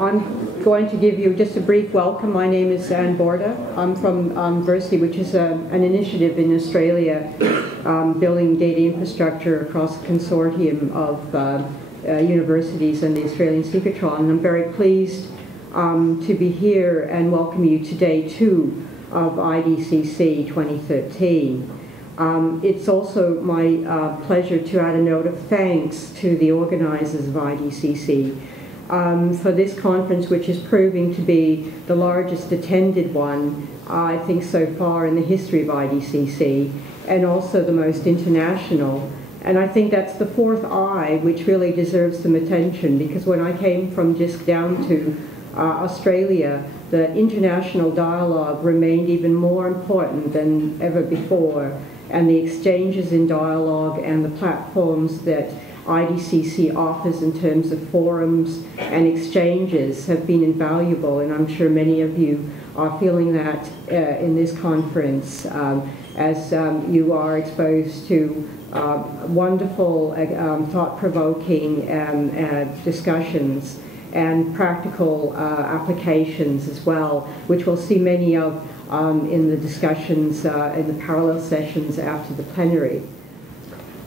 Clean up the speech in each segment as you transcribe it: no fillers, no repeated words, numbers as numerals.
I'm going to give you just a brief welcome. My name is Anne Borda. I'm from Versity, which is an initiative in Australia building data infrastructure across a consortium of universities and the Australian synchrotron. And I'm very pleased to be here and welcome you to day 2 of IDCC 2013. It's also my pleasure to add a note of thanks to the organizers of IDCC for this conference, which is proving to be the largest attended one, I think, so far in the history of IDCC, and also the most international. And I think that's the fourth I, which really deserves some attention, because when I came from JISC down to Australia, the international dialogue remained even more important than ever before, and the exchanges in dialogue and the platforms that IDCC offers in terms of forums and exchanges have been invaluable, and I'm sure many of you are feeling that in this conference as you are exposed to wonderful, thought-provoking discussions and practical applications as well, which we'll see many of in the discussions in the parallel sessions after the plenary.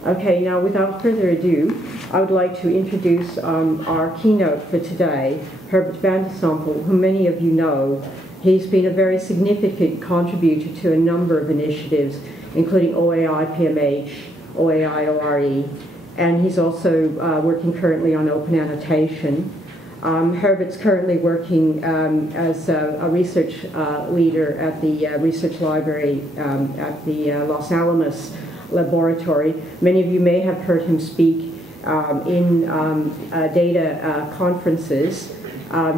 Okay, now without further ado, I would like to introduce our keynote for today, Herbert Van de Sompel, whom many of you know. He's been a very significant contributor to a number of initiatives, including OAI PMH, OAI ORE, and he's also working currently on open annotation. Herbert's currently working as a research leader at the research library at the Los Alamos laboratory. Many of you may have heard him speak in data conferences.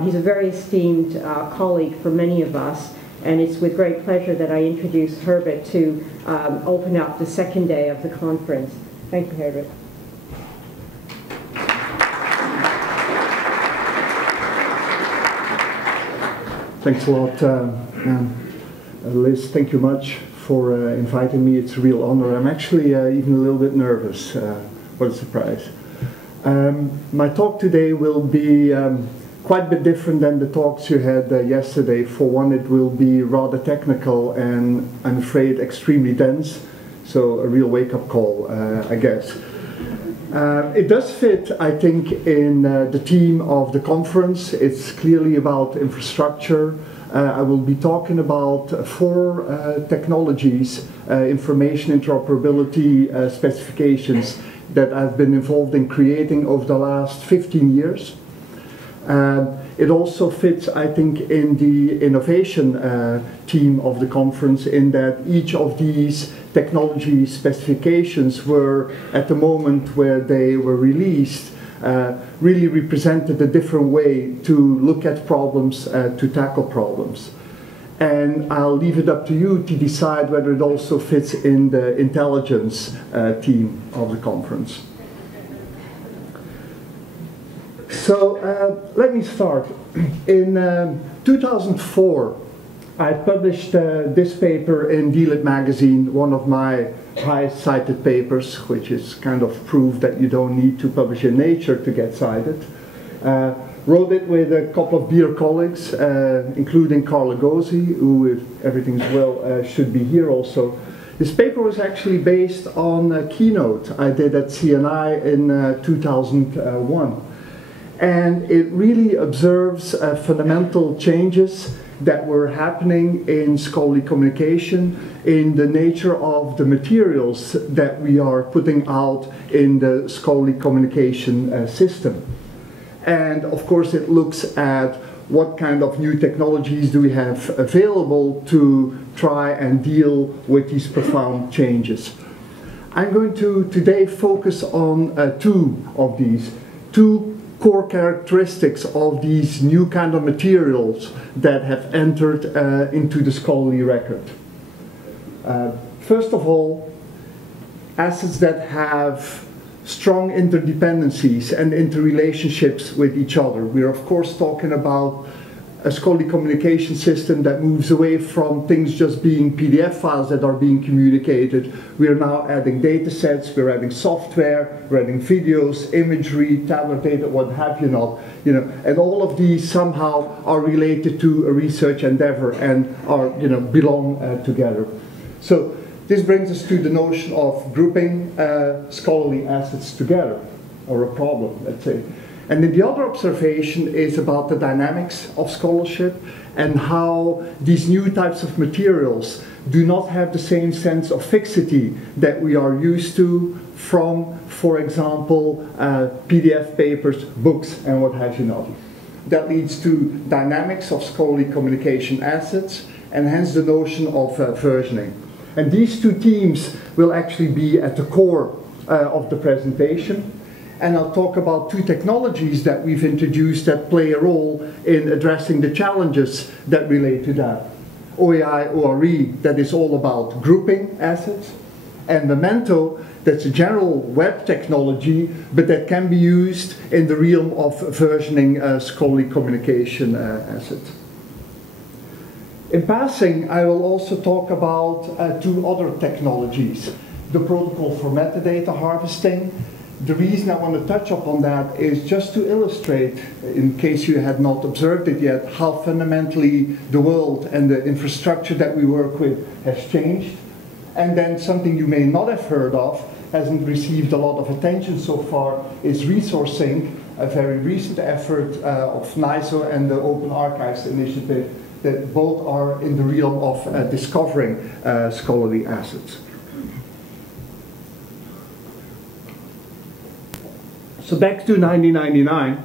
He's a very esteemed colleague for many of us, and it's with great pleasure that I introduce Herbert to open up the second day of the conference. Thank you, Herbert. Thanks a lot, Liz. Thank you much for inviting me. It's a real honor. I'm actually even a little bit nervous. What a surprise. My talk today will be quite a bit different than the talks you had yesterday. For one, it will be rather technical and, I'm afraid, extremely dense. So a real wake-up call, I guess. It does fit, I think, in the theme of the conference. It's clearly about infrastructure. I will be talking about 4 technologies, information interoperability specifications that I've been involved in creating over the last 15 years. It also fits, I think, in the innovation team of the conference, in that each of these technology specifications were, at the moment where they were released, really represented a different way to look at problems, to tackle problems. And I'll leave it up to you to decide whether it also fits in the intelligence team of the conference. So let me start. In 2004, I published this paper in D-Lit magazine, one of my highest cited papers, which is kind of proof that you don't need to publish in Nature to get cited. Wrote it with a couple of dear colleagues, including Carl Agosi, who, if everything's well, should be here also. This paper was actually based on a keynote I did at CNI in 2001. And it really observes fundamental changes that were happening in scholarly communication, in the nature of the materials that we are putting out in the scholarly communication system. And of course it looks at what kind of new technologies do we have available to try and deal with these profound changes. I'm going to today focus on 2 of these, 2 core characteristics of these new kind of materials that have entered into the scholarly record. First of all, assets that have strong interdependencies and interrelationships with each other. We're of course talking about a scholarly communication system that moves away from things just being PDF files that are being communicated. We are now adding data sets, we're adding software, we're adding videos, imagery, tablet data, what have you not. And all of these somehow are related to a research endeavor and are, belong together. So this brings us to the notion of grouping scholarly assets together, or a problem, let's say. And then the other observation is about the dynamics of scholarship and how these new types of materials do not have the same sense of fixity that we are used to from, for example, PDF papers, books, and what have you not. That leads to dynamics of scholarly communication assets, and hence the notion of versioning. And these two themes will actually be at the core of the presentation. And I'll talk about two technologies that we've introduced that play a role in addressing the challenges that relate to that. OAI ORE, that is all about grouping assets, and Memento, that's a general web technology, but that can be used in the realm of versioning scholarly communication assets. In passing, I will also talk about two other technologies. The protocol for metadata harvesting. The reason I want to touch upon that is just to illustrate, in case you had not observed it yet, how fundamentally the world and the infrastructure that we work with has changed. And then something you may not have heard of, hasn't received a lot of attention so far, is resourcing, a very recent effort of NISO and the Open Archives Initiative, that both are in the realm of discovering scholarly assets. So back to 1999,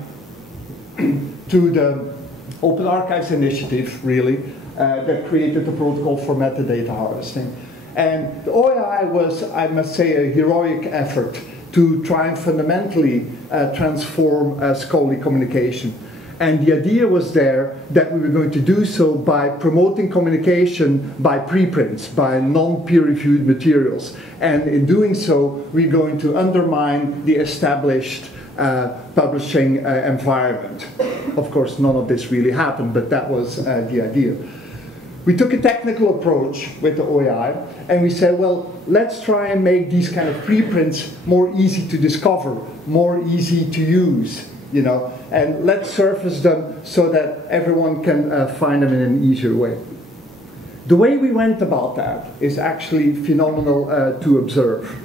to the Open Archives Initiative, really, that created the protocol for metadata harvesting. And the OAI was, I must say, a heroic effort to try and fundamentally transform scholarly communication. And the idea was there that we were going to do so by promoting communication by preprints, by non-peer-reviewed materials. And in doing so, we're going to undermine the established publishing environment. Of course, none of this really happened, but that was the idea. We took a technical approach with the OAI, and we said, well, let's try and make these kind of preprints more easy to discover, more easy to use. And let's surface them so that everyone can find them in an easier way. The way we went about that is actually phenomenal to observe.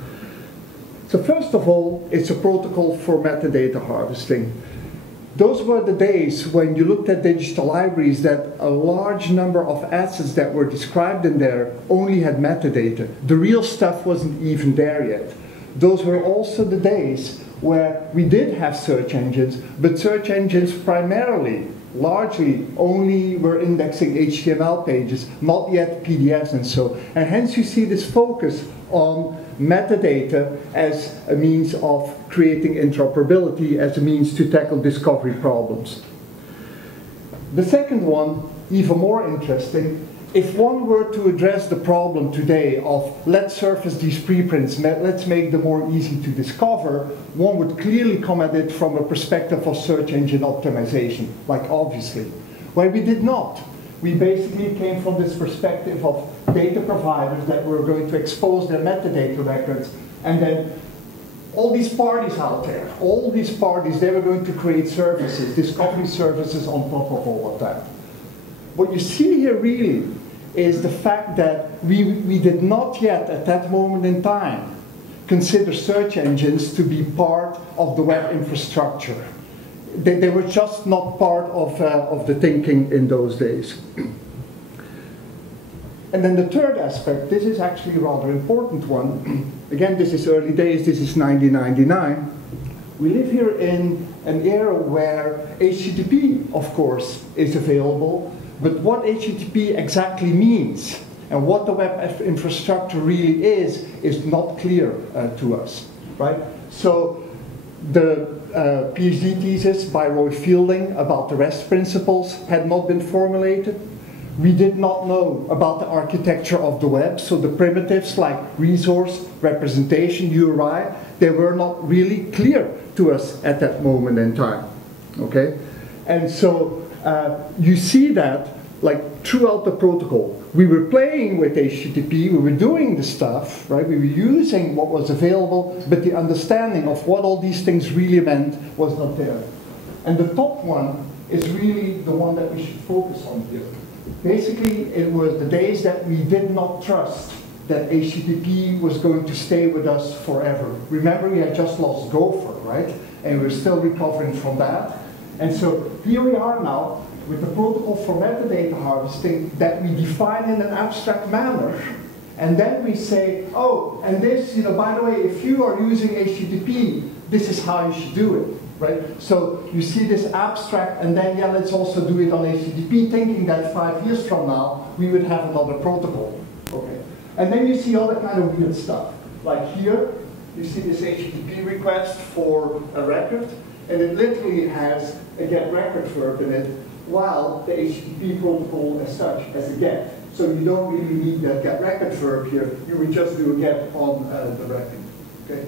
So first of all, it's a protocol for metadata harvesting. Those were the days when you looked at digital libraries that a large number of assets that were described in there only had metadata. The real stuff wasn't even there yet. Those were also the days where we did have search engines, but search engines primarily, largely, only were indexing HTML pages, not yet PDFs and so. And hence you see this focus on metadata as a means of creating interoperability, as a means to tackle discovery problems. The second one, even more interesting, if one were to address the problem today of let's surface these preprints, let's make them more easy to discover, one would clearly come at it from a perspective of search engine optimization, like obviously. Where we did not. We basically came from this perspective of data providers that were going to expose their metadata records, and then all these parties out there, all these parties, they were going to create services, discovery services on top of all of that. What you see here really is the fact that we did not yet, at that moment in time, consider search engines to be part of the web infrastructure. They were just not part of the thinking in those days. And then the third aspect, this is actually a rather important one. Again, this is early days, this is 1999. We live here in an era where HTTP, of course, is available, but what HTTP exactly means and what the web infrastructure really is not clear to us, right? So the PhD thesis by Roy Fielding about the REST principles had not been formulated. We did not know about the architecture of the web, so the primitives like resource, representation, URI, they were not really clear to us at that moment in time, okay? And so you see that like throughout the protocol. We were playing with HTTP, we were doing the stuff, right? We were using what was available, but the understanding of what all these things really meant was not there. And the top one is really the one that we should focus on here. Basically, it was the days that we did not trust that HTTP was going to stay with us forever. Remember, we had just lost Gopher, right? And we're still recovering from that. And so here we are now with the protocol for metadata harvesting that we define in an abstract manner. And then we say, oh, and this, by the way, if you are using HTTP, this is how you should do it, right? So you see this abstract, and then, yeah, let's also do it on HTTP, thinking that 5 years from now, we would have another protocol, okay? And then you see other kind of weird stuff. Like here, you see this HTTP request for a record, and it literally has a get record verb in it, while the HTTP protocol as such as a get. So you don't really need that get record verb here. You would just do a get on the record. Okay.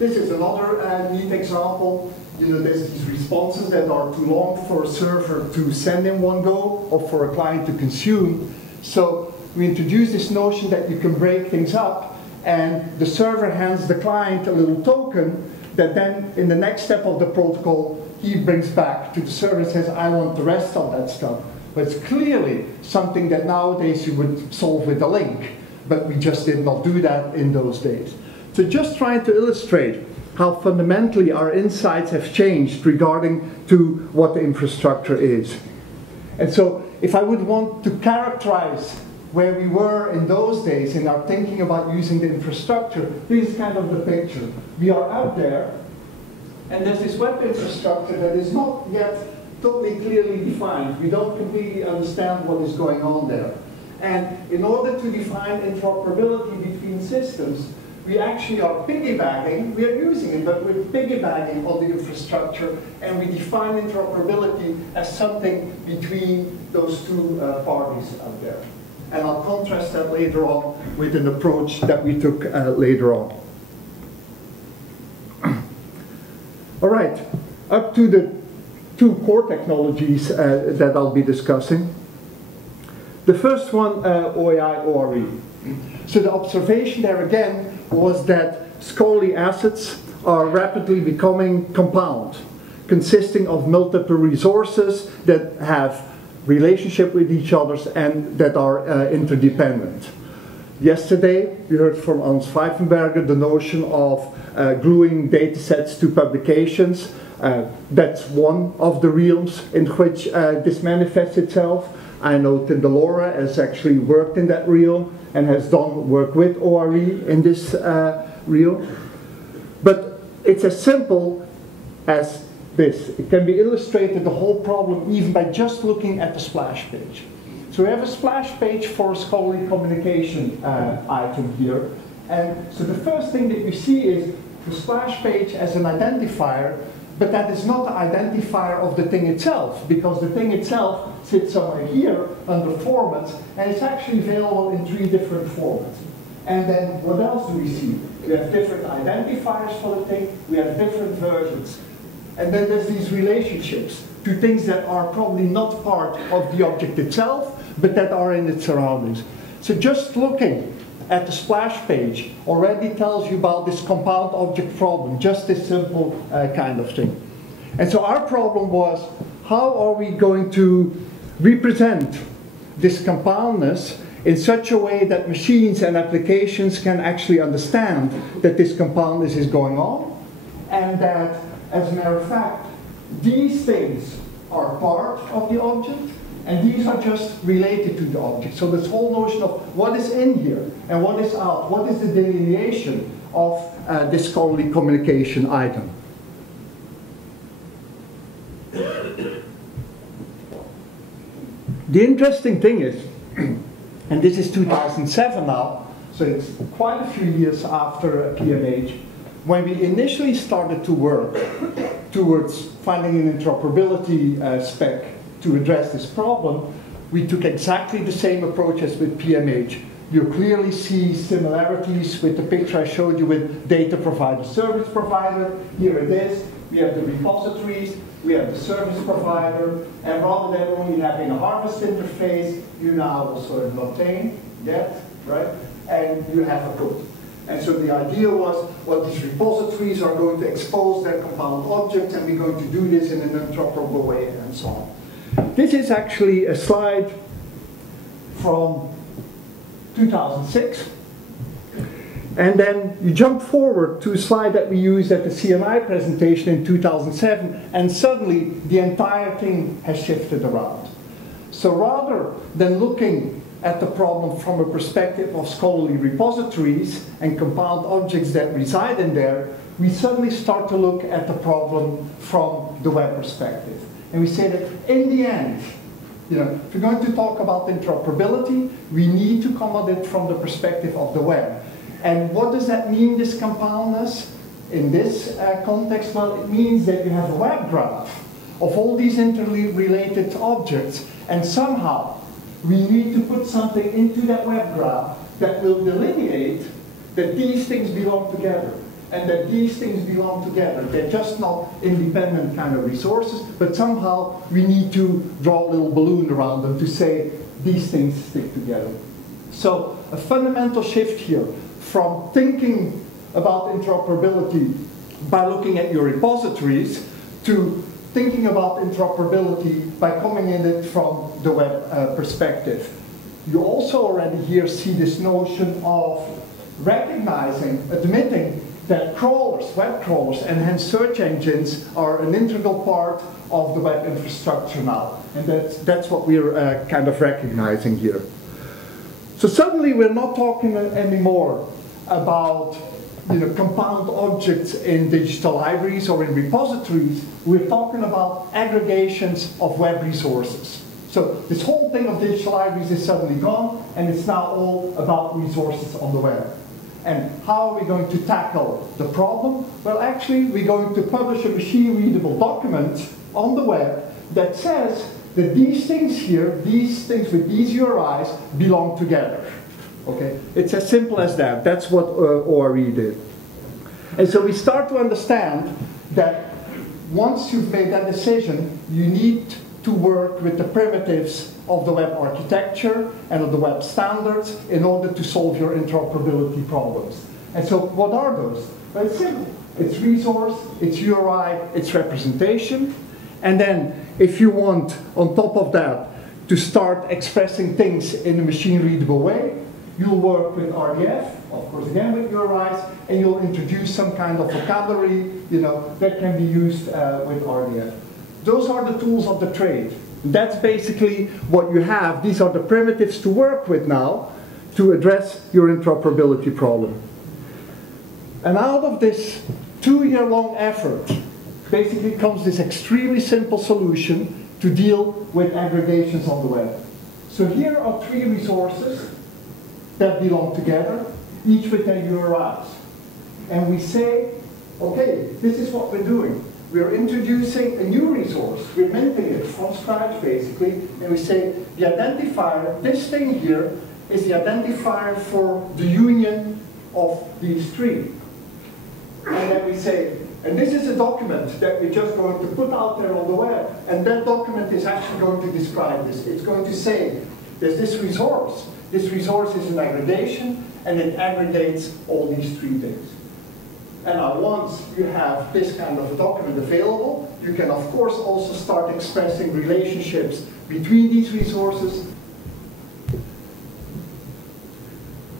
This is another neat example. There's these responses that are too long for a server to send in one go or for a client to consume. So we introduce this notion that you can break things up, and the server hands the client a little token that then in the next step of the protocol he brings back to the server and says, I want the rest of that stuff. But it's clearly something that nowadays you would solve with a link, but we just did not do that in those days. So just trying to illustrate how fundamentally our insights have changed regarding to what the infrastructure is. And so if I would want to characterize where we were in those days in our thinking about using the infrastructure, this is kind of the picture. We are out there, and there's this web infrastructure that is not yet totally clearly defined. We don't completely understand what is going on there. And in order to define interoperability between systems, we actually are piggybacking, we are using it, but we're piggybacking on the infrastructure, and we define interoperability as something between those two parties out there. And I'll contrast that later on with an approach that we took later on. All right, up to the two core technologies that I'll be discussing. The first one, OAI, ORE. So the observation there again was that scholarly assets are rapidly becoming compound, consisting of multiple resources that have relationship with each other and that are interdependent. Yesterday, we heard from Hans Pfeifenberger the notion of gluing data sets to publications. That's one of the realms in which this manifests itself. I know Tindalora has actually worked in that realm and has done work with ORE in this realm. But it's as simple as this. It can be illustrated, the whole problem, even by just looking at the splash page. So we have a splash page for a scholarly communication item here. And so the first thing that you see is the splash page as an identifier, but that is not the identifier of the thing itself, because the thing itself sits somewhere here under formats, and it's actually available in 3 different formats. And then what else do we see? We have different identifiers for the thing, we have different versions. And then there's these relationships to things that are probably not part of the object itself, but that are in its surroundings. So just looking at the splash page already tells you about this compound object problem, just this simple kind of thing. And so our problem was, how are we going to represent this compoundness in such a way that machines and applications can actually understand that this compoundness is going on, and that, as a matter of fact, these things are part of the object, and these are just related to the object. So this whole notion of what is in here and what is out, what is the delineation of this scholarly communication item. The interesting thing is, and this is 2007 now, so it's quite a few years after PMH, when we initially started to work towards finding an interoperability spec to address this problem, we took exactly the same approach as with PMH. You clearly see similarities with the picture I showed you with data provider, service provider. Here it is. We have the repositories. we have the service provider, and rather than only having a harvest interface, you now also have obtain, get, right? And you have a put. And so the idea was, well, these repositories are going to expose their compound objects, and we're going to do this in an interoperable way, and so on. This is actually a slide from 2006. And then you jump forward to a slide that we used at the CNI presentation in 2007, and suddenly the entire thing has shifted around. So rather than looking at the problem from a perspective of scholarly repositories and compound objects that reside in there, we suddenly start to look at the problem from the web perspective. And we say that in the end, if we're going to talk about interoperability, we need to come at it from the perspective of the web. And what does that mean, this compoundness? In this context, well, it means that you have a web graph of all these interrelated objects, and somehow we need to put something into that web graph that will delineate that these things belong together, and that these things belong together. They're just not independent kind of resources, but somehow we need to draw a little balloon around them to say these things stick together. So a fundamental shift here from thinking about interoperability by looking at your repositories to thinking about interoperability by coming in it from the web perspective. You also already here see this notion of recognizing, admitting that crawlers, web crawlers, and hence search engines are an integral part of the web infrastructure now. And that's what we're kind of recognizing here. So suddenly we're not talking anymore about compound objects in digital libraries or in repositories. We're talking about aggregations of web resources. So this whole thing of digital libraries is suddenly gone, and it's now all about resources on the web. And how are we going to tackle the problem? Well, actually, we're going to publish a machine-readable document on the web that says that these things here, these things with these URIs, belong together. Okay? It's as simple as that. That's what ORE did. And so we start to understand that once you've made that decision, you need to work with the primitives of the web architecture and of the web standards in order to solve your interoperability problems. And so what are those? Well, it's simple. It's resource, it's URI, it's representation. And then if you want, on top of that, to start expressing things in a machine-readable way, you'll work with RDF, of course again with URIs, and you'll introduce some kind of vocabulary that can be used with RDF. Those are the tools of the trade. That's basically what you have. These are the primitives to work with now to address your interoperability problem. And out of this 2-year-long effort, basically comes this extremely simple solution to deal with aggregations on the web. So here are 3 resources that belong together, each with their URIs. And we say, okay, this is what we're doing. We're introducing a new resource. We're minting it from scratch, basically. And we say, the identifier, this thing here, is the identifier for the union of these 3. And then we say, and this is a document that we're just going to put out there on the web. And that document is actually going to describe this. It's going to say, there's this resource. This resource is an aggregation, and it aggregates all these 3 things. And now once you have this kind of a document available, you can of course also start expressing relationships between these resources.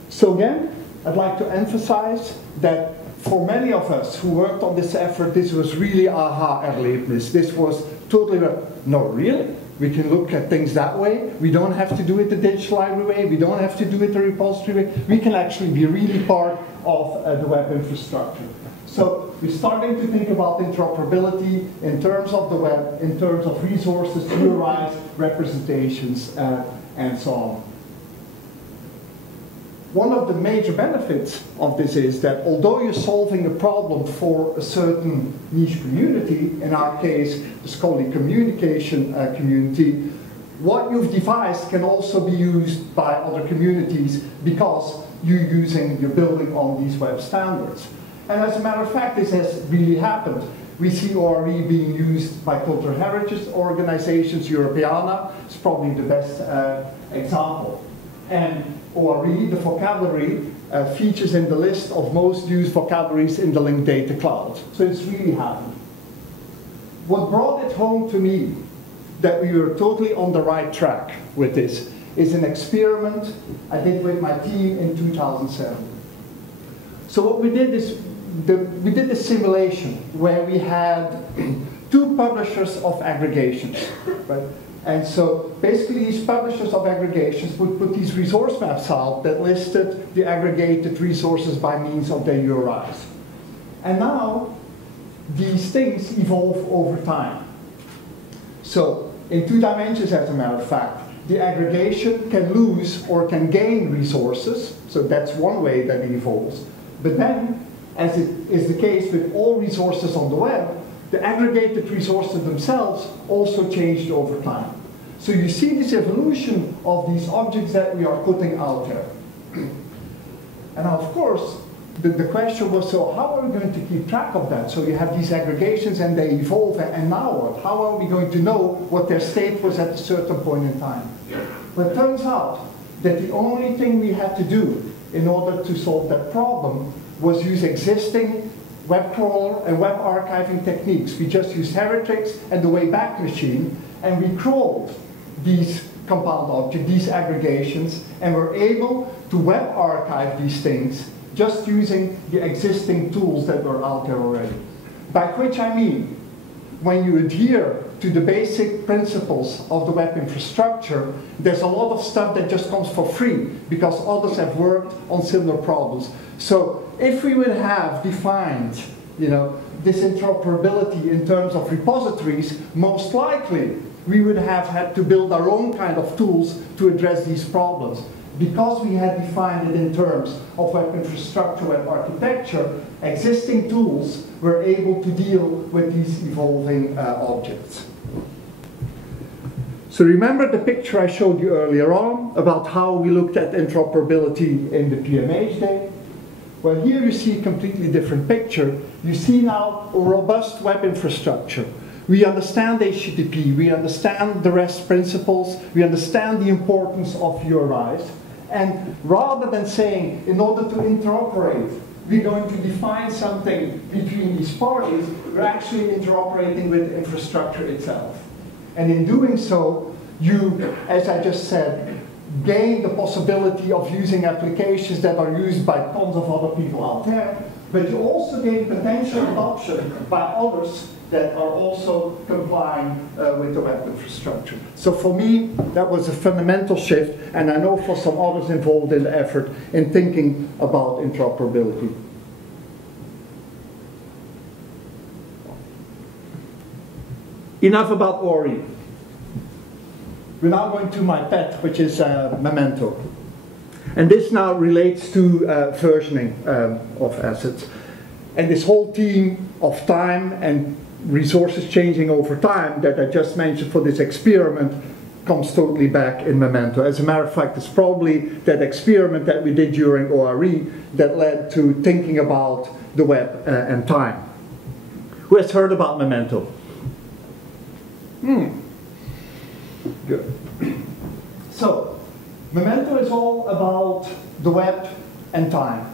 So again, I'd like to emphasize that for many of us who worked on this effort, this was really aha-erlebnis. This was totally, no, really? We can look at things that way. We don't have to do it the digital library way. We don't have to do it the repository way. We can actually be really part of the web infrastructure. So we're starting to think about interoperability in terms of the web, in terms of resources, URIs, representations, and so on. One of the major benefits of this is that although you're solving a problem for a certain niche community, in our case, the scholarly communication community, what you've devised can also be used by other communities because you're building on these web standards. And as a matter of fact, this has really happened. We see ORE being used by cultural heritage organizations. Europeana is probably the best example. And ORE, the vocabulary, features in the list of most used vocabularies in the linked data cloud. So it's really happening. What brought it home to me that we were totally on the right track with this is an experiment I did with my team in 2007. So what we did is we did a simulation where we had two publishers of aggregations, right? And so basically these publishers of aggregations would put these resource maps out that listed the aggregated resources by means of their URIs. And now these things evolve over time. So in 2 dimensions, as a matter of fact, the aggregation can lose or can gain resources. So that's one way that it evolves. But then, as it is the case with all resources on the web, the aggregated resources themselves also changed over time. So you see this evolution of these objects that we are putting out there. And now, of course, the question was, so how are we going to keep track of that? So you have these aggregations and they evolve, and now what? How are we going to know what their state was at a certain point in time? Well, it turns out that the only thing we had to do in order to solve that problem was use existing web crawler and web archiving techniques. We just used Heritrix and the Wayback Machine, and we crawled these compound objects, these aggregations, and were able to web archive these things just using the existing tools that were out there already. By which I mean, when you adhere to the basic principles of the web infrastructure, there's a lot of stuff that just comes for free because others have worked on similar problems. So if we would have defined, this interoperability in terms of repositories, most likely we would have had to build our own kind of tools to address these problems. Because we had defined it in terms of web infrastructure, web architecture, existing tools were able to deal with these evolving objects. So remember the picture I showed you earlier on about how we looked at interoperability in the PMH day? Well, here you see a completely different picture. You see now a robust web infrastructure. We understand HTTP, we understand the REST principles, we understand the importance of URIs. And rather than saying, in order to interoperate, we're going to define something between these parties, we're actually interoperating with the infrastructure itself. And in doing so, you, as I just said, gain the possibility of using applications that are used by tons of other people out there, but you also gain potential adoption by others that are also complying with the web infrastructure. So for me, that was a fundamental shift, and I know for some others involved in the effort in thinking about interoperability. Enough about ORE. We're now going to my pet, which is Memento. And this now relates to versioning of assets. And this whole theme of time and resources changing over time that I just mentioned for this experiment comes totally back in Memento. As a matter of fact, it's probably that experiment that we did during ORE that led to thinking about the web and time. Who has heard about Memento? Good. So, Memento is all about the web and time.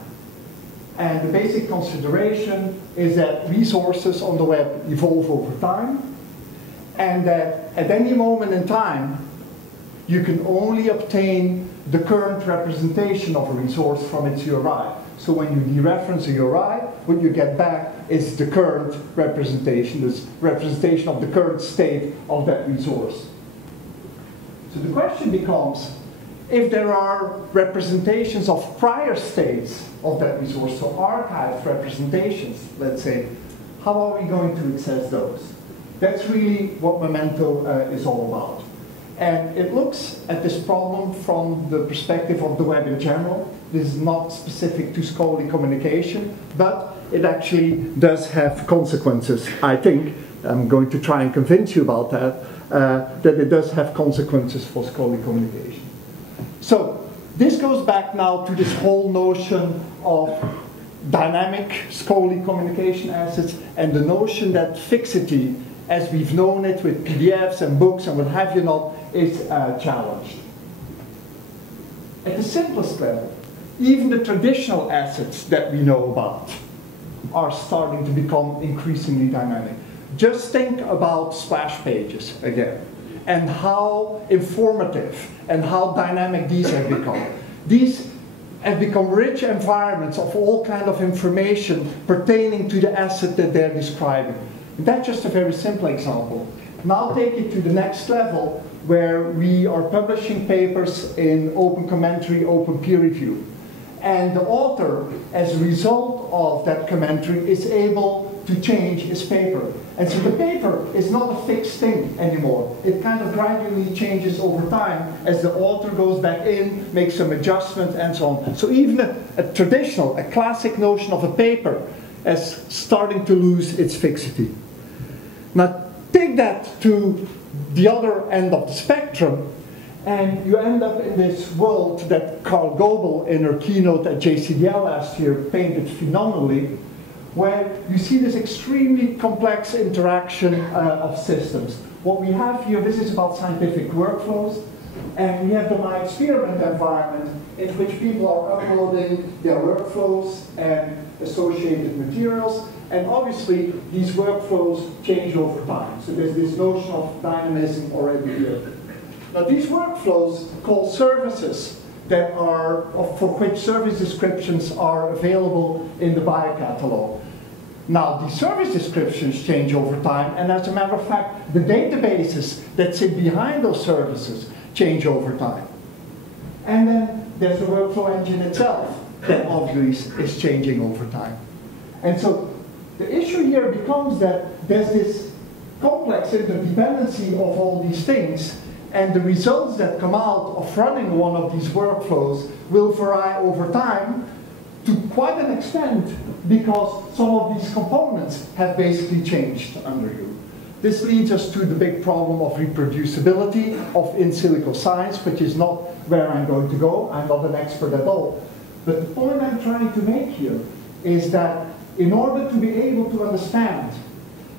And the basic consideration is that resources on the web evolve over time, and that at any moment in time, you can only obtain the current representation of a resource from its URI. So when you dereference a URI, what you get back is the current representation, this representation of the current state of that resource. So the question becomes, if there are representations of prior states of that resource, so archived representations, let's say, how are we going to access those? That's really what Memento is all about. And it looks at this problem from the perspective of the web in general. This is not specific to scholarly communication, but it actually does have consequences, I think. I'm going to try and convince you about that, that it does have consequences for scholarly communication. So, this goes back now to this whole notion of dynamic scholarly communication assets, and the notion that fixity, as we've known it with PDFs and books and what have you not, is challenged. At the simplest level, even the traditional assets that we know about are starting to become increasingly dynamic. Just think about splash pages again, and how informative and how dynamic these have become. These have become rich environments of all kinds of information pertaining to the asset that they're describing. And that's just a very simple example. Now take it to the next level, where we are publishing papers in open commentary, open peer review. And the author, as a result of that commentary, is able to change his paper. And so the paper is not a fixed thing anymore. It kind of gradually changes over time as the author goes back in, makes some adjustments, and so on. So even a traditional, a classic notion of a paper is starting to lose its fixity. Now take that to the other end of the spectrum, and you end up in this world that Carl Goebel, in her keynote at JCDL last year, painted phenomenally, where you see this extremely complex interaction of systems. What we have here, this is about scientific workflows, and we have the My Experiment environment in which people are uploading their workflows and associated materials, and obviously these workflows change over time. So there's this notion of dynamism already here. Now these workflows call services that are, for which service descriptions are available in the biocatalog. Now the service descriptions change over time, and as a matter of fact, the databases that sit behind those services change over time. And then there's the workflow engine itself that obviously is changing over time. And so the issue here becomes that there's this complex interdependency of all these things, and the results that come out of running one of these workflows will vary over time to quite an extent, because some of these components have basically changed under you. This leads us to the big problem of reproducibility of in silico science, which is not where I'm going to go. I'm not an expert at all. But the point I'm trying to make here is that in order to be able to understand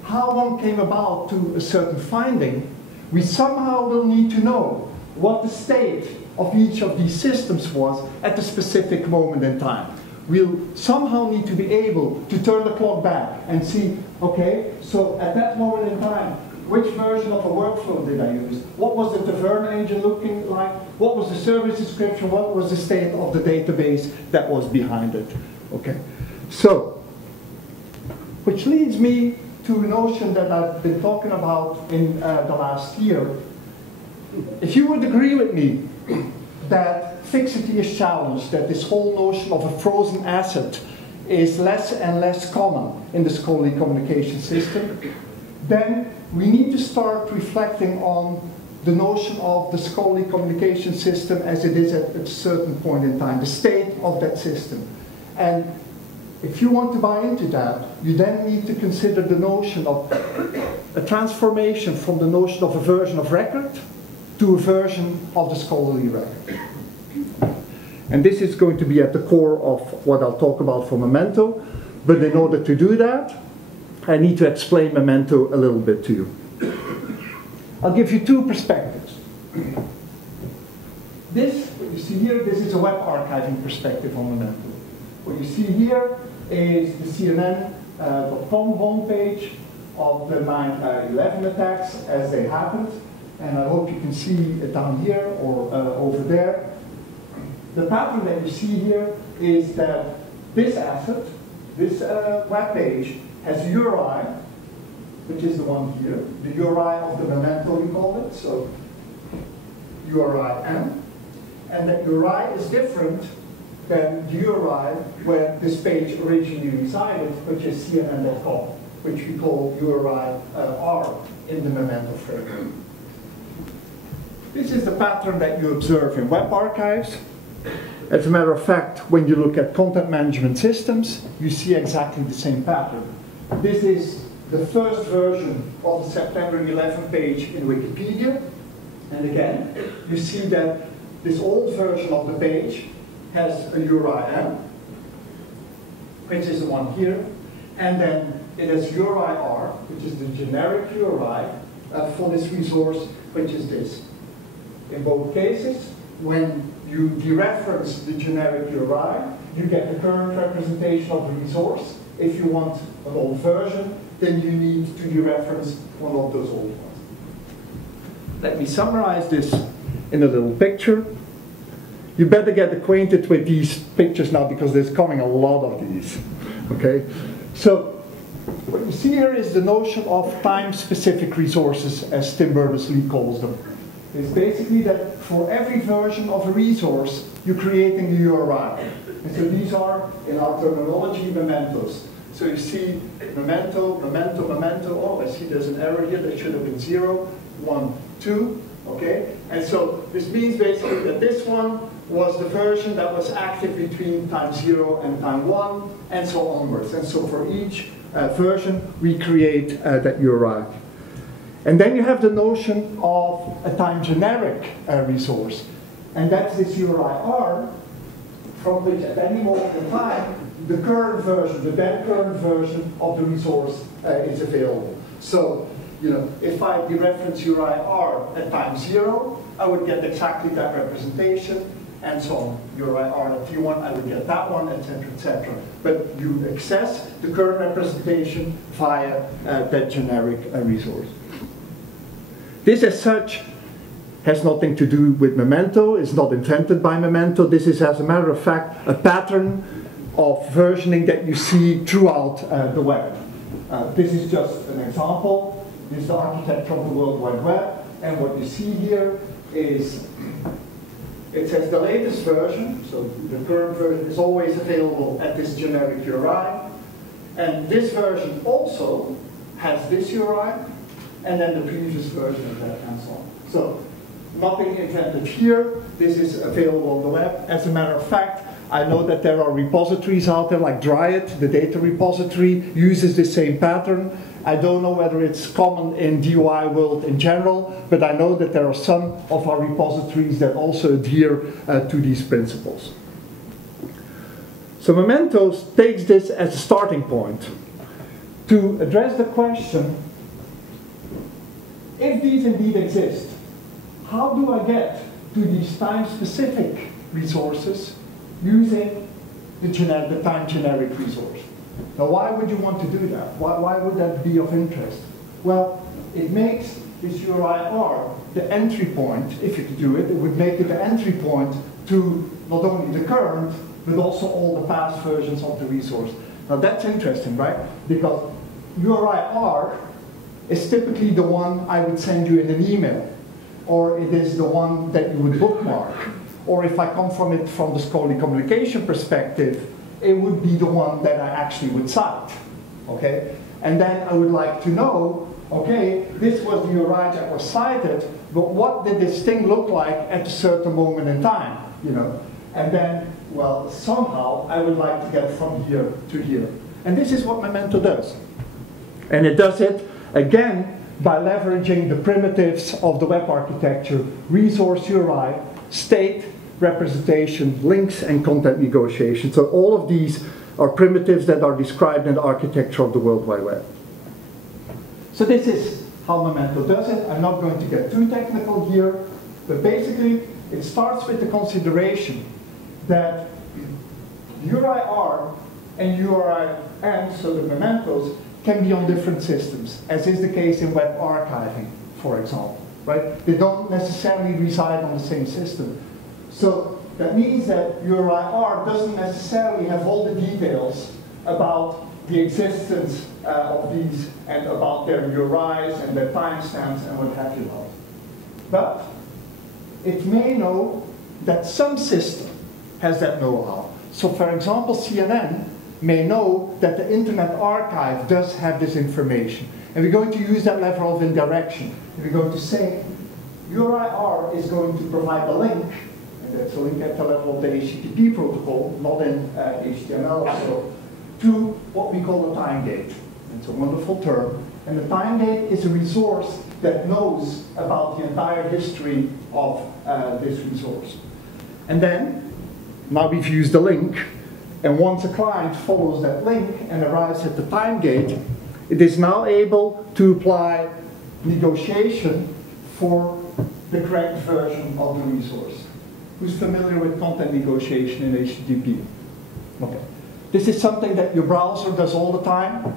how one came about to a certain finding, we somehow will need to know what the state of each of these systems was at a specific moment in time. We'll somehow need to be able to turn the clock back and see, okay, so at that moment in time, which version of a workflow did I use? What was the Taverna engine looking like? What was the service description? What was the state of the database that was behind it? Okay, so, which leads me to a notion that I've been talking about in the last year. If you would agree with me that fixity is challenged, that this whole notion of a frozen asset is less and less common in the scholarly communication system, then we need to start reflecting on the notion of the scholarly communication system as it is at a certain point in time, the state of that system. And if you want to buy into that, you then need to consider the notion of a transformation from the notion of a version of record to a version of the scholarly record. And this is going to be at the core of what I'll talk about for Memento. But in order to do that, I need to explain Memento a little bit to you. I'll give you two perspectives. This, what you see here, this is a web archiving perspective on Memento. What you see here is the CNN.com homepage of the 9/11 attacks as they happened. And I hope you can see it down here or over there. The pattern that you see here is that this asset, this web page, has a URI, which is the one here, the URI of the Memento, we call it, so URI-M. And that URI is different than the URI where this page originally resided, which is CNN.com, which we call URI-R in the Memento framework. This is the pattern that you observe in web archives. As a matter of fact, when you look at content management systems, you see exactly the same pattern. This is the first version of the September 11 page in Wikipedia. And again, you see that this old version of the page has a URI-M. which is the one here. And then it has URI-R, which is the generic URI for this resource, which is this. In both cases, when you dereference the generic URI, you get the current representation of the resource. If you want an old version, then you need to dereference one of those old ones. Let me summarize this in a little picture. You better get acquainted with these pictures now because there's coming a lot of these. Okay? So what you see here is the notion of time-specific resources, as Tim Berners-Lee calls them. It's basically that for every version of a resource, you're creating the URI. And so these are, in our terminology, mementos. So you see memento, memento, memento. Oh, I see there's an error here. That should have been 0, 1, 2. Okay? And so this means basically that this one was the version that was active between time 0 and time 1, and so onwards. And so for each version, we create that URI. And then you have the notion of a time generic resource. And that's this URI-R, from which at any moment in time, the current version, the then current version of the resource is available. So, you know, if I dereference URI-R at time 0, I would get exactly that representation, and so on. URI-R at T1, I would get that one, etc., etc. But you access the current representation via that generic resource. This, as such, has nothing to do with Memento. It's not invented by Memento. This is, as a matter of fact, a pattern of versioning that you see throughout the web. This is just an example. This is the architecture of the World Wide Web. And what you see here is, it says the latest version, so the current version is always available at this generic URI. And this version also has this URI, and then the previous version of that, and so on. So, nothing invented here. This is available on the web. As a matter of fact, I know that there are repositories out there, like Dryad, the data repository, uses the same pattern. I don't know whether it's common in DOI world in general, but I know that there are some of our repositories that also adhere to these principles. So Mementos takes this as a starting point to address the question, if these indeed exist, how do I get to these time-specific resources using the time generic resource? Now, why would you want to do that? Why would that be of interest? Well, it makes this URI-R the entry point. If you could do it, it would make it the entry point to not only the current, but also all the past versions of the resource. Now, that's interesting, right? Because URI-R is typically the one I would send you in an email, or it is the one that you would bookmark. Or if I come from it from the scholarly communication perspective, it would be the one that I actually would cite, okay? And then I would like to know, okay, this was the URI that was cited, but what did this thing look like at a certain moment in time, you know? And then, well, somehow I would like to get from here to here. And this is what Memento does. And it does it, again, by leveraging the primitives of the web architecture, resource URI, state, representation, links, and content negotiation. So all of these are primitives that are described in the architecture of the World Wide Web. So this is how Memento does it. I'm not going to get too technical here, but basically it starts with the consideration that URI-R and URI-N, so the mementos, can be on different systems, as is the case in web archiving, for example, right? They don't necessarily reside on the same system. So that means that URI-R doesn't necessarily have all the details about the existence of these and about their URIs and their timestamps and what have you not. But it may know that some system has that know-how. So for example, CNN may know that the Internet Archive does have this information. And we're going to use that level of indirection. And we're going to say, URI-R is going to provide a link, and that's a link at the level of the HTTP protocol, not in HTML, so, to what we call a time gate. It's a wonderful term. And the time gate is a resource that knows about the entire history of this resource. And then, now we've used the link, And once a client follows that link and arrives at the time gate, it is now able to apply negotiation for the correct version of the resource. Who's familiar with content negotiation in HTTP? Okay. This is something that your browser does all the time.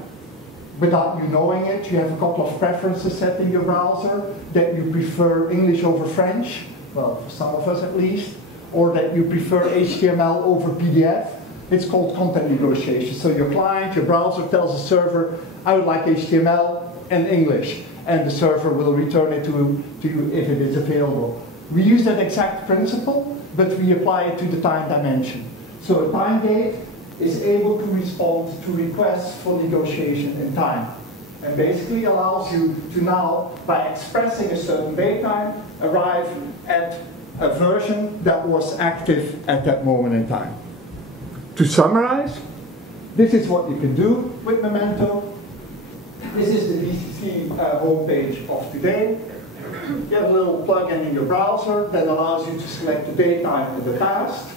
Without you knowing it, you have a couple of preferences set in your browser, that you prefer English over French, well, for some of us at least, or that you prefer HTML over PDF. It's called content negotiation. So your client, your browser tells the server, I would like HTML and English, and the server will return it to you if it is available. We use that exact principle, but we apply it to the time dimension. So a time gate is able to respond to requests for negotiation in time. And basically allows you to now, by expressing a certain date time, arrive at a version that was active at that moment in time. To summarize, this is what you can do with Memento. This is the DCC homepage of today. You have a little plugin in your browser that allows you to select the date time and the past.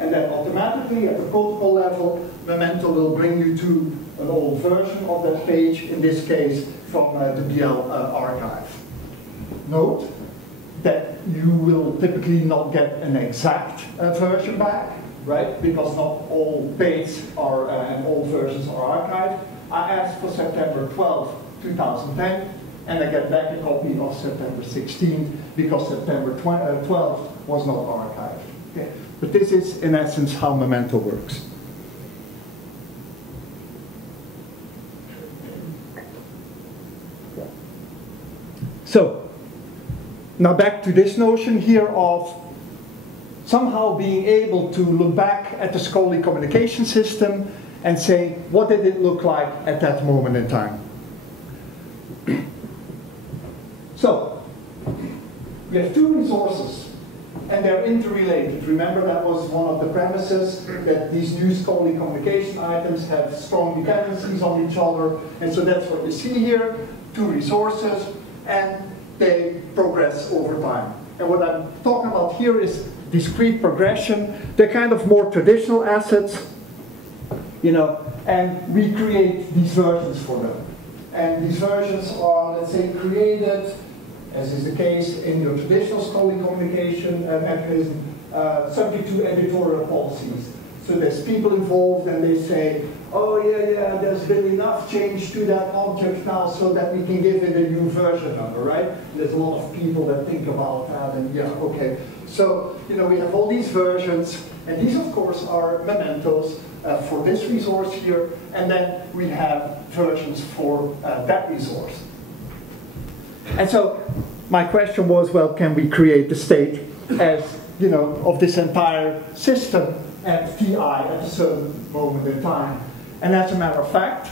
And then automatically, at the protocol level, Memento will bring you to an old version of that page, in this case from the BL archive. Note that you will typically not get an exact version back, right? Because not all dates are and all versions are archived. I asked for September 12, 2010, and I get back a copy of September 16, because September 12 was not archived. Okay? But this is, in essence, how Memento works. So, now back to this notion here of somehow being able to look back at the scholarly communication system and say, what did it look like at that moment in time? So, we have two resources, and they're interrelated. Remember, that was one of the premises, that these new scholarly communication items have strong dependencies on each other, and so that's what you see here, two resources, and they progress over time. And what I'm talking about here is discrete progression. They're kind of more traditional assets, you know, and we create these versions for them. And these versions are, let's say, created, as is the case in your traditional scholarly communication mechanism, subject to editorial policies. So there's people involved and they say, oh yeah, there's been enough change to that object now so that we can give it a new version number, right? There's a lot of people that think about that, and yeah, okay. So, you know, we have all these versions, and these of course are mementos for this resource here, and then we have versions for that resource. And so my question was, well, can we create the state as, you know, of this entire system at TI at a certain moment in time? And as a matter of fact,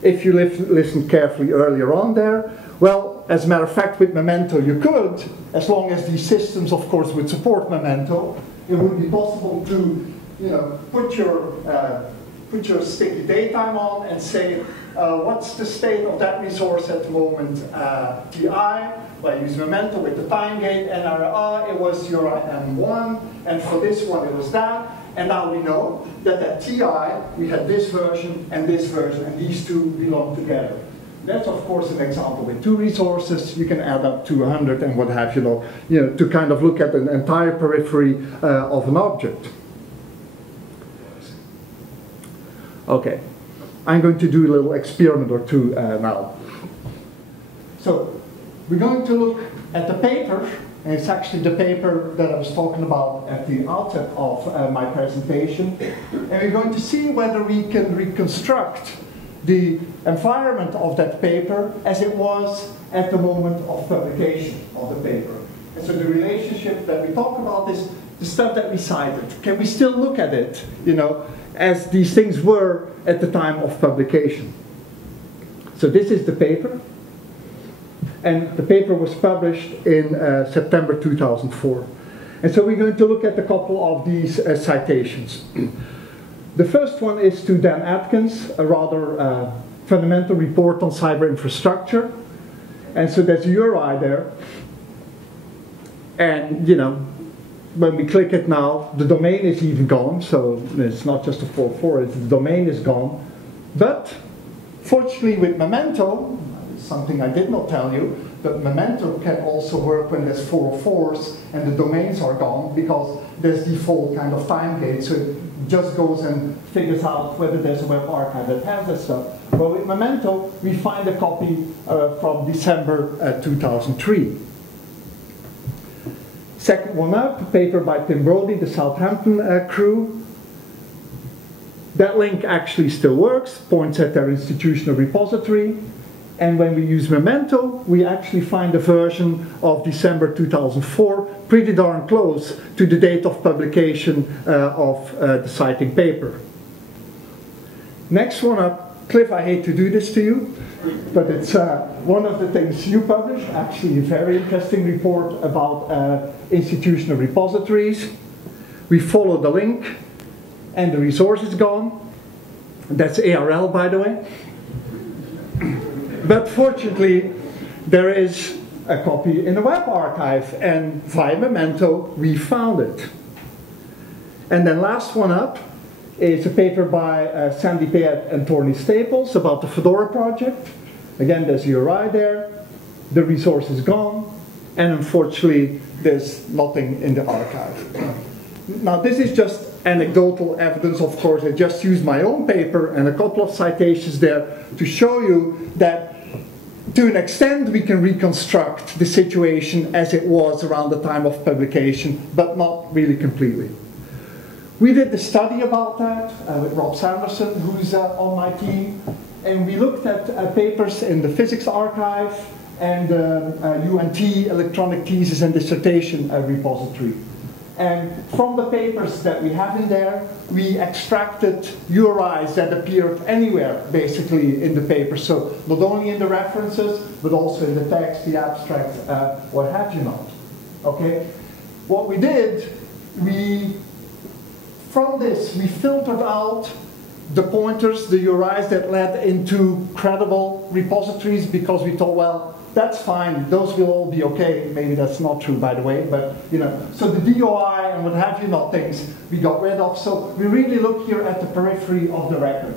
if you listened carefully earlier on there, well, as a matter of fact, with Memento you could, as long as these systems, of course, would support Memento, it would be possible to, you know, put your sticky datetime on and say, what's the state of that resource at the moment TI? Well, I use Memento with the time gate, and it was your M1, and for this one it was that. And now we know that at TI we had this version, and these two belong together. That's of course an example with two resources. You can add up to 100 and what have you know, to kind of look at an entire periphery of an object. Okay, I'm going to do a little experiment or two now. So we're going to look at the paper. And it's actually the paper that I was talking about at the outset of my presentation. And we're going to see whether we can reconstruct the environment of that paper as it was at the moment of publication of the paper. And so the relationship that we talk about is the stuff that we cited. Can we still look at it, you know, as these things were at the time of publication? So this is the paper. And the paper was published in September 2004. And so we're going to look at a couple of these citations. The first one is to Dan Atkins, a rather fundamental report on cyber infrastructure. And so there's a URI there. And, you know, when we click it now, the domain is even gone, so it's not just a 404, the domain is gone. But fortunately with Memento, something I did not tell you, but Memento can also work when there's 404s and the domains are gone, because there's default kind of time gate, so it just goes and figures out whether there's a web archive that has that stuff. Well, with Memento, we find a copy from December 2003. Second one up, a paper by Tim Brody, the Southampton crew. That link actually still works, points at their institutional repository. And when we use Memento, we actually find a version of December 2004, pretty darn close to the date of publication of the citing paper. Next one up, Cliff, I hate to do this to you, but it's one of the things you published, actually a very interesting report about institutional repositories. We follow the link, and the resource is gone. That's ARL, by the way. But fortunately, there is a copy in the web archive, and via Memento, we found it. And then last one up is a paper by Sandy Payette and Torney Staples about the Fedora project. Again, there's the URI there, the resource is gone, and unfortunately, there's nothing in the archive. Now, this is just anecdotal evidence, of course. I just used my own paper and a couple of citations there to show you that to an extent we can reconstruct the situation as it was around the time of publication, but not really completely. We did the study about that with Rob Sanderson, who's on my team, and we looked at papers in the physics archive and UNT electronic thesis and dissertation repository. And from the papers that we have in there, we extracted URIs that appeared anywhere, basically, in the paper. So not only in the references, but also in the text, the abstract, what have you not. Okay? What we did, from this, we filtered out the pointers, the URIs that led into credible repositories, because we thought, well, that's fine, those will all be okay. Maybe that's not true, by the way, but so the DOI and what have you not things we got rid of. So we really look here at the periphery of the record.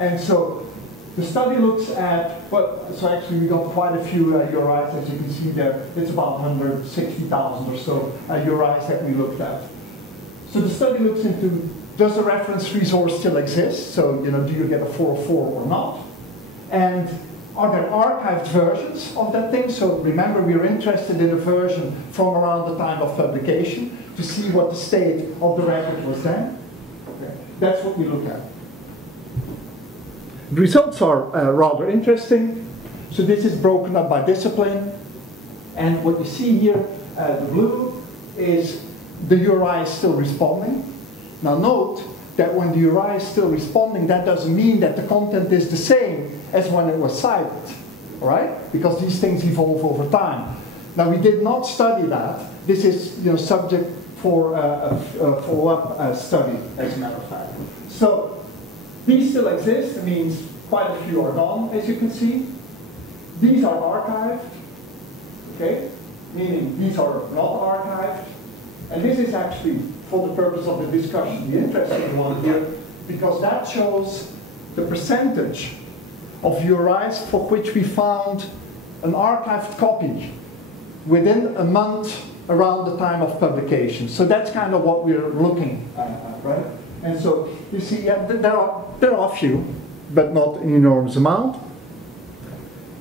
And so the study looks at, so actually we got quite a few URIs, as you can see there. It's about 160,000 or so URIs that we looked at. So the study looks into, does the reference resource still exist? So, do you get a 404 or not? And are there archived versions of that thing? So remember, we are interested in a version from around the time of publication to see what the state of the record was then. Okay. That's what we look at. The results are rather interesting. So this is broken up by discipline. And what you see here, the blue, is the URI is still responding. Now note that when the URI is still responding, that doesn't mean that the content is the same as when it was cited, all right? Because these things evolve over time. Now, we did not study that. This is subject for a follow-up study, as a matter of fact. So these still exist. It means quite a few are gone, as you can see. These are archived, okay? Meaning these are not archived. And this is actually, for the purpose of the discussion, the interesting one here, because that shows the percentage of URIs for which we found an archived copy within a month around the time of publication. So that's kind of what we're looking at, right? And so you see, yeah, there are a few, but not an enormous amount.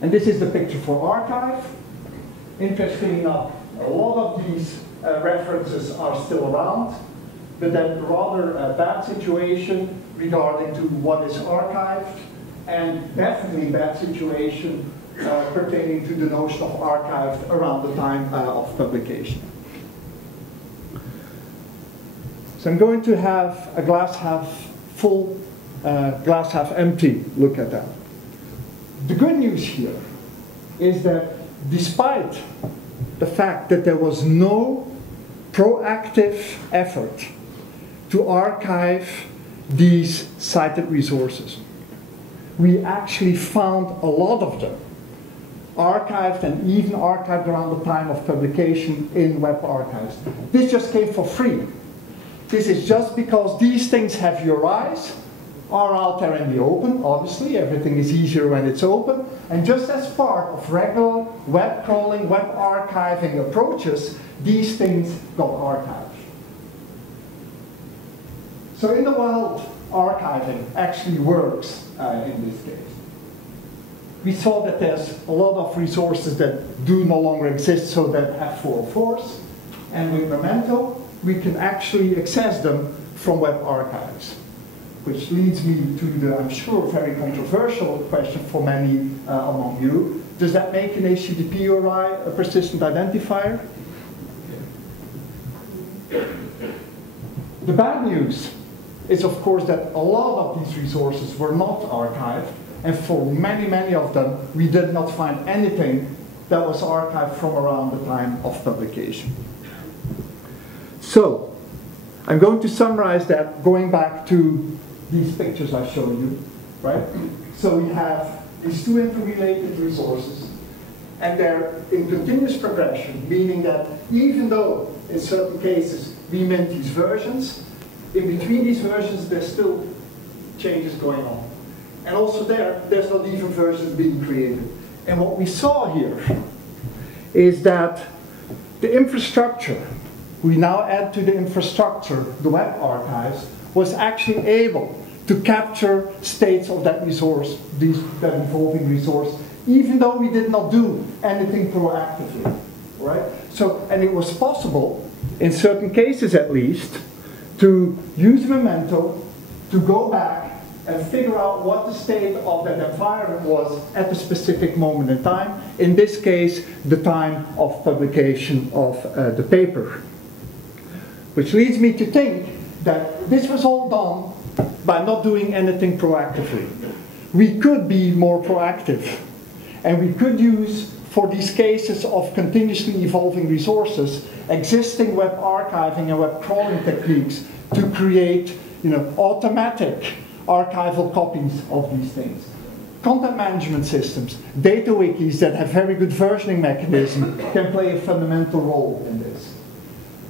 And this is the picture for archive. Interestingly enough, a lot of these references are still around, but then rather a bad situation regarding to what is archived, and definitely bad situation pertaining to the notion of archived around the time of publication. So I'm going to have a glass half full, glass half empty look at that. The good news here is that despite the fact that there was no proactive effort to archive these cited resources, we actually found a lot of them archived and even archived around the time of publication in web archives. This just came for free. This is just because these things have URIs, are out there in the open, obviously, everything is easier when it's open, and just as part of regular web crawling, web archiving approaches, these things got archived. So in the wild, archiving actually works in this case. We saw that there's a lot of resources that do no longer exist, so that have 404s, and with Memento, we can actually access them from web archives. Which leads me to the, I'm sure, very controversial question for many among you. Does that make an HTTP URI a persistent identifier? The bad news is, of course, that a lot of these resources were not archived, and for many, many of them, we did not find anything that was archived from around the time of publication. So, I'm going to summarize that going back to these pictures I showed you, right? So we have these two interrelated resources, and they're in continuous progression, meaning that even though in certain cases we mint these versions, in between these versions there's still changes going on. And also there's not even versions being created. And what we saw here is that the infrastructure, we now add to the infrastructure the web archives, was actually able to capture states of that resource, that evolving resource, even though we did not do anything proactively, right? So, and it was possible, in certain cases at least, to use Memento to go back and figure out what the state of that environment was at a specific moment in time, in this case, the time of publication of the paper. Which leads me to think that this was all done by not doing anything proactively. We could be more proactive, and we could use, for these cases of continuously evolving resources, existing web archiving and web crawling techniques to create, automatic archival copies of these things. Content management systems, data wikis that have very good versioning mechanism can play a fundamental role in this.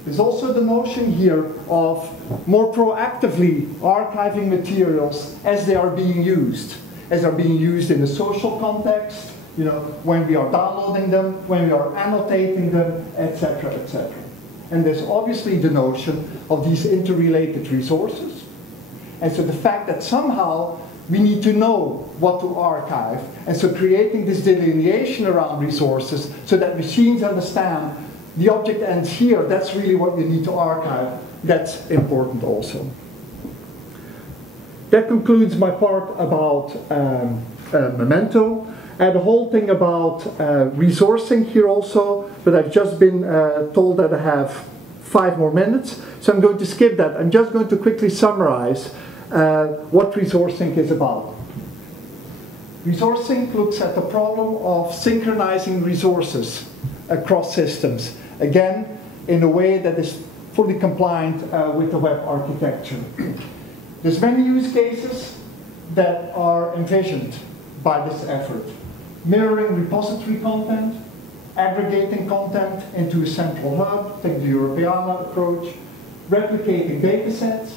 There's also the notion here of more proactively archiving materials as they are being used. As they're being used in the social context, when we are downloading them, when we are annotating them, etc., etc. And there's obviously the notion of these interrelated resources. And so the fact that somehow we need to know what to archive, and so creating this delineation around resources so that machines understand the object ends here, that's really what you need to archive. That's important also. That concludes my part about Memento. I had a whole thing about resourcing here also, but I've just been told that I have 5 more minutes, so I'm going to skip that. I'm just going to quickly summarize what resourcing is about. Resourcing looks at the problem of synchronizing resources across systems, again, in a way that is fully compliant with the web architecture. There's many use cases that are envisioned by this effort. Mirroring repository content, aggregating content into a central hub, take the Europeana approach, replicating datasets,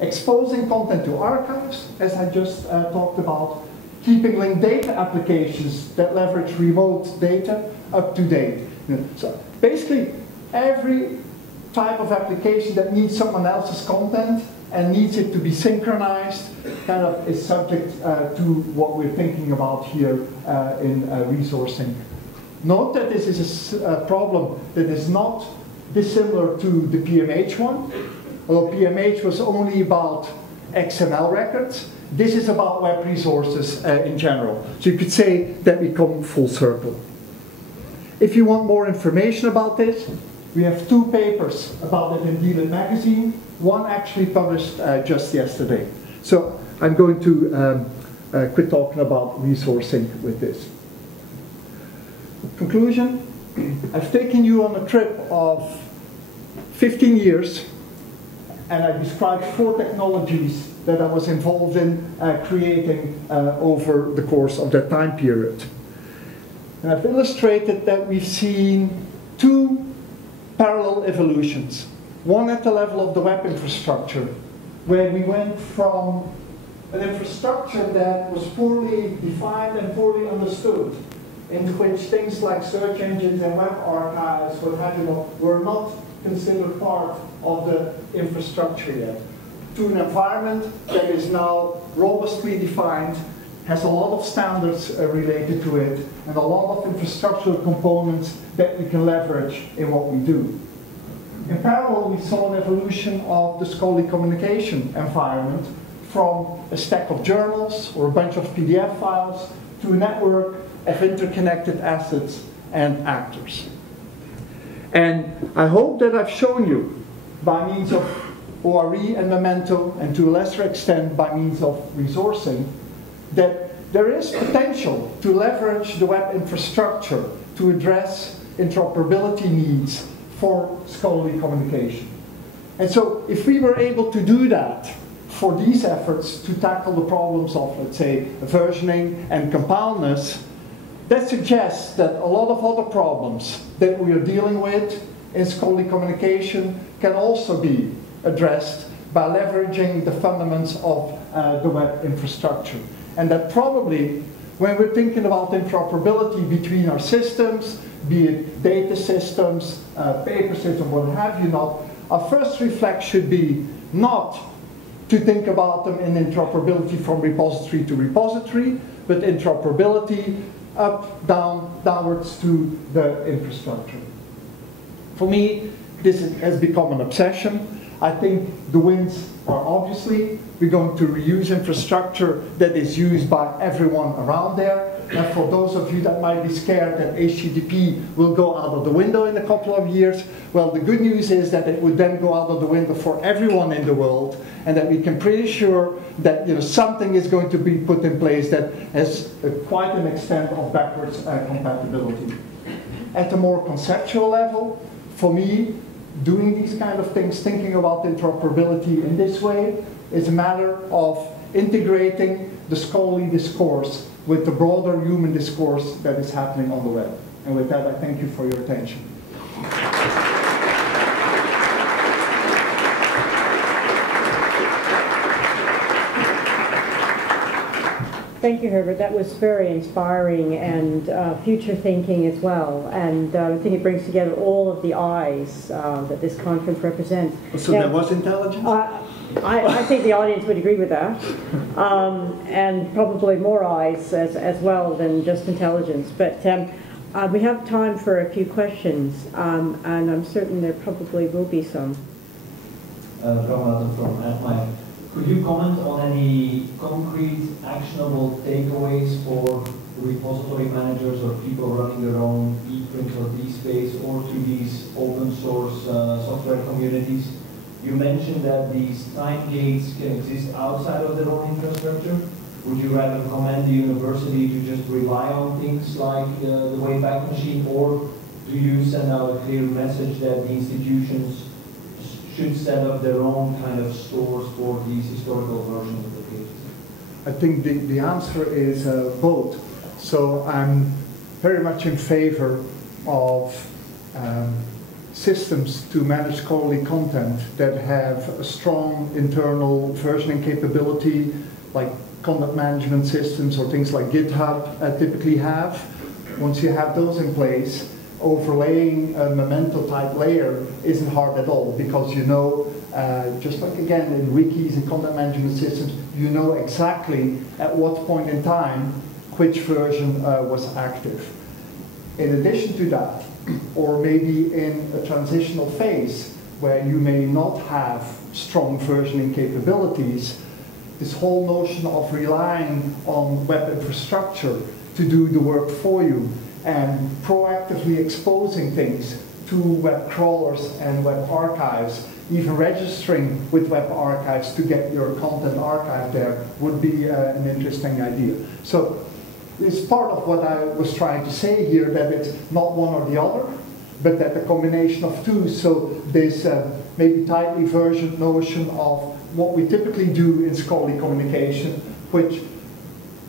exposing content to archives, as I just talked about, keeping linked data applications that leverage remote data up to date. So basically, every type of application that needs someone else's content and needs it to be synchronized kind of is subject to what we're thinking about here in resourcing. Note that this is a problem that is not dissimilar to the PMH one. Although PMH was only about XML records, this is about web resources in general. So you could say that we come full circle. If you want more information about this, we have 2 papers about it in DLIT magazine, one actually published just yesterday. So I'm going to quit talking about resourcing with this. Conclusion, I've taken you on a trip of 15 years, and I described 4 technologies that I was involved in creating over the course of that time period. And I've illustrated that we've seen two parallel evolutions. One at the level of the web infrastructure, where we went from an infrastructure that was poorly defined and poorly understood, in which things like search engines and web archives, what have you, were not considered part of the infrastructure yet, to an environment that is now robustly defined, has a lot of standards related to it, and a lot of infrastructural components that we can leverage in what we do. In parallel, we saw an evolution of the scholarly communication environment from a stack of journals or a bunch of PDF files to a network of interconnected assets and actors. And I hope that I've shown you, by means of ORE and Memento, and to a lesser extent by means of resourcing, that there is potential to leverage the web infrastructure to address interoperability needs for scholarly communication. And so if we were able to do that for these efforts to tackle the problems of, let's say, versioning and compileness, that suggests that a lot of other problems that we are dealing with in scholarly communication can also be addressed by leveraging the fundamentals of the web infrastructure. And that probably, when we're thinking about interoperability between our systems, be it data systems, paper systems, what have you not, our first reflex should be not to think about them in interoperability from repository to repository, but interoperability up, down, downwards to the infrastructure. For me, this has become an obsession. I think the wins are obviously, we're going to reuse infrastructure that is used by everyone around there. And for those of you that might be scared that HTTP will go out of the window in a couple of years, well, the good news is that it would then go out of the window for everyone in the world, and that we can pretty sure that something is going to be put in place that has quite an extent of backwards compatibility. At a more conceptual level, for me, doing these kind of things, thinking about interoperability in this way, is a matter of integrating the scholarly discourse with the broader human discourse that is happening on the web. And with that, I thank you for your attention. Thank you, Herbert. That was very inspiring and future thinking as well. And I think it brings together all of the eyes that this conference represents. So there was intelligence? I think the audience would agree with that. And probably more eyes as well than just intelligence. But we have time for a few questions. And I'm certain there probably will be some. From could you comment on any concrete, actionable takeaways for repository managers or people running their own ePrint or DSpace or to these open source software communities? You mentioned that these time gates can exist outside of their own infrastructure. Would you rather recommend the university to just rely on things like the Wayback Machine, or do you send out a clear message that the institutions should set up their own kind of stores for these historical versions of the pages? I think the answer is both. So I'm very much in favor of systems to manage scholarly content that have a strong internal versioning capability, like content management systems or things like GitHub typically have. Once you have those in place, overlaying a Memento type layer isn't hard at all, because just like again in wikis and content management systems, you know exactly at what point in time which version was active. In addition to that, or maybe in a transitional phase where you may not have strong versioning capabilities, this whole notion of relying on web infrastructure to do the work for you and proactively exposing things to web crawlers and web archives, even registering with web archives to get your content archived there, would be an interesting idea. So it's part of what I was trying to say here, that it's not one or the other, but that the combination of two. So this maybe tightly versioned notion of what we typically do in scholarly communication, which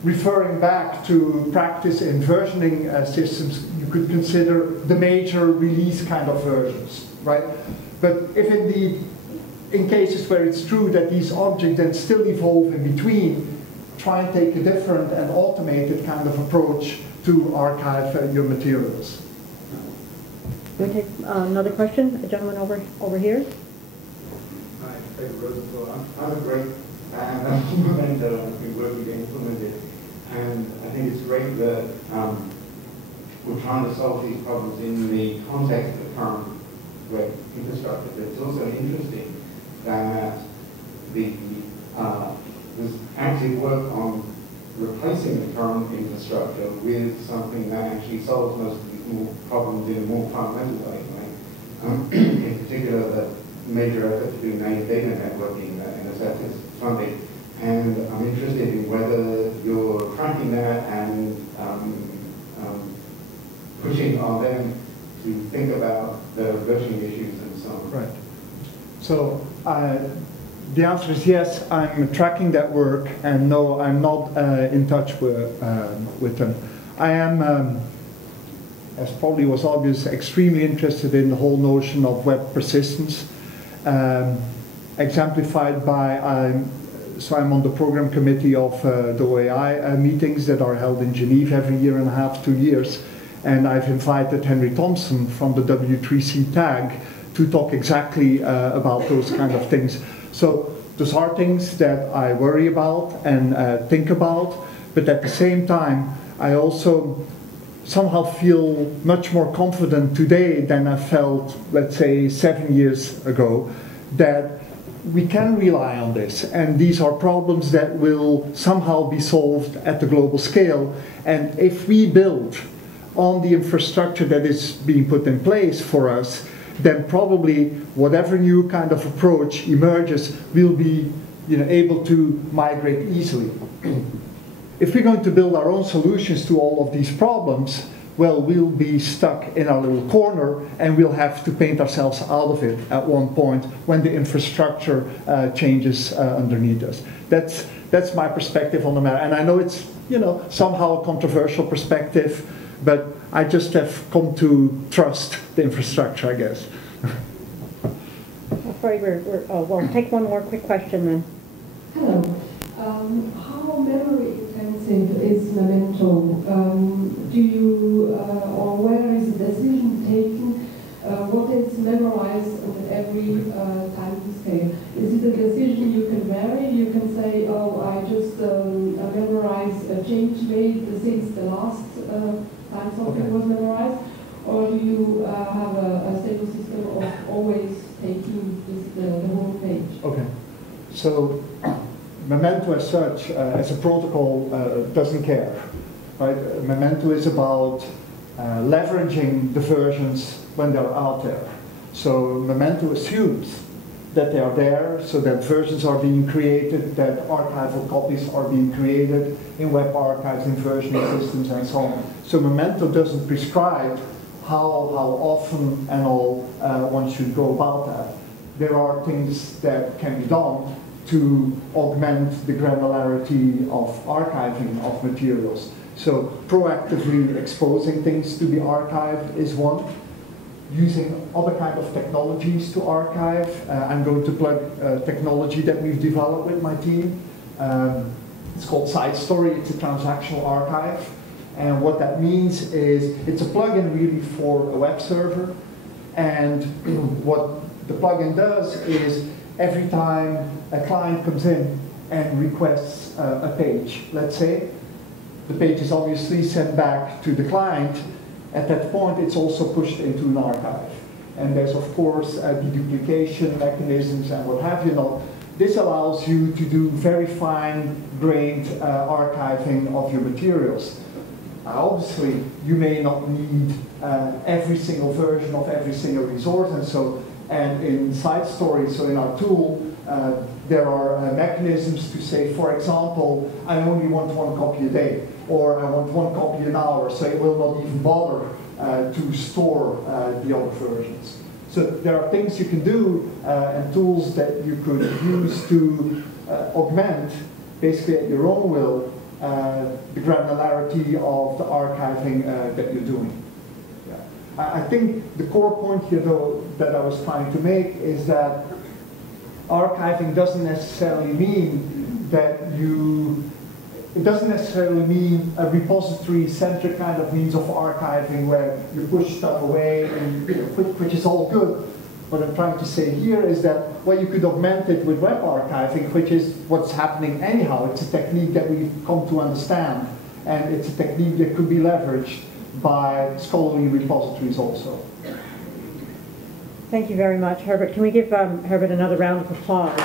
referring back to practice in versioning systems, you could consider the major release kind of versions, right? But if indeed, in cases where it's true that these objects then still evolve in between, try and take a different and automated kind of approach to archive your materials. Can we take another question? A gentleman over here. Hi, I'm a great fan of Memento. I've been working to implement it. And I think it's great that we're trying to solve these problems in the context of the current web infrastructure. But it's also interesting that there's active work on replacing the current infrastructure with something that actually solves most of these problems in a more fundamental way. Right? In particular, the major effort to do native data networking that NSF is funding. And I'm interested in whether you're tracking that and pushing on them to think about the versioning issues and so on. Right. So the answer is yes, I'm tracking that work, and no, I'm not in touch with them. I am, as probably was obvious, extremely interested in the whole notion of web persistence, exemplified by so I'm on the program committee of the OAI meetings that are held in Geneva every year and a half, 2 years. And I've invited Henry Thompson from the W3C tag to talk exactly about those kind of things. So those are things that I worry about and think about, but at the same time, I also somehow feel much more confident today than I felt, let's say, 7 years ago, that we can rely on this, and these are problems that will somehow be solved at the global scale. And if we build on the infrastructure that is being put in place for us, then probably whatever new kind of approach emerges will be able to migrate easily. If we're going to build our own solutions to all of these problems, well, we'll be stuck in our little corner, and we'll have to paint ourselves out of it at one point when the infrastructure changes underneath us. That's my perspective on the matter. And I know it's somehow a controversial perspective, but I just have come to trust the infrastructure, I guess. I'm afraid we'll take one more quick question then. Hello. How memory intensive is Memento? Do you, or where is the decision taken? What is memorized at every time scale? Is it a decision you can vary? You can say, oh, I just memorize a change made since the last time something was memorized? Or do you have a stable system of always taking the whole page? Okay. So Memento as such, as a protocol, doesn't care. Right? Memento is about leveraging the versions when they're out there. So Memento assumes that they are there, so that versions are being created, that archival copies are being created in web archives, in versioning systems, and so on. So Memento doesn't prescribe how often and all one should go about that. There are things that can be done to augment the granularity of archiving of materials. So proactively exposing things to be archived is one. Using other kind of technologies to archive. I'm going to plug technology that we've developed with my team. It's called Side Story. It's a transactional archive. And what that means is it's a plugin really for a web server. And what the plugin does is every time a client comes in and requests a page, let's say, the page is obviously sent back to the client. At that point, it's also pushed into an archive. And there's, of course, deduplication mechanisms and what have you not. This allows you to do very fine-grained archiving of your materials. Obviously, you may not need every single version of every single resource, and in Side Story, so in our tool, there are mechanisms to say, for example, I only want one copy a day, or I want one copy an hour, so it will not even bother to store the other versions. So there are things you can do and tools that you could use to augment, basically at your own will, the granularity of the archiving that you're doing. Yeah. I think the core point here, though, that I was trying to make is that archiving doesn't necessarily mean that it doesn't necessarily mean a repository-centric kind of means of archiving where you push stuff away, and which is all good. What I'm trying to say here is that, well, you could augment it with web archiving, which is what's happening anyhow. It's a technique that we've come to understand, and it's a technique that could be leveraged by scholarly repositories also. Thank you very much, Herbert. Can we give Herbert another round of applause?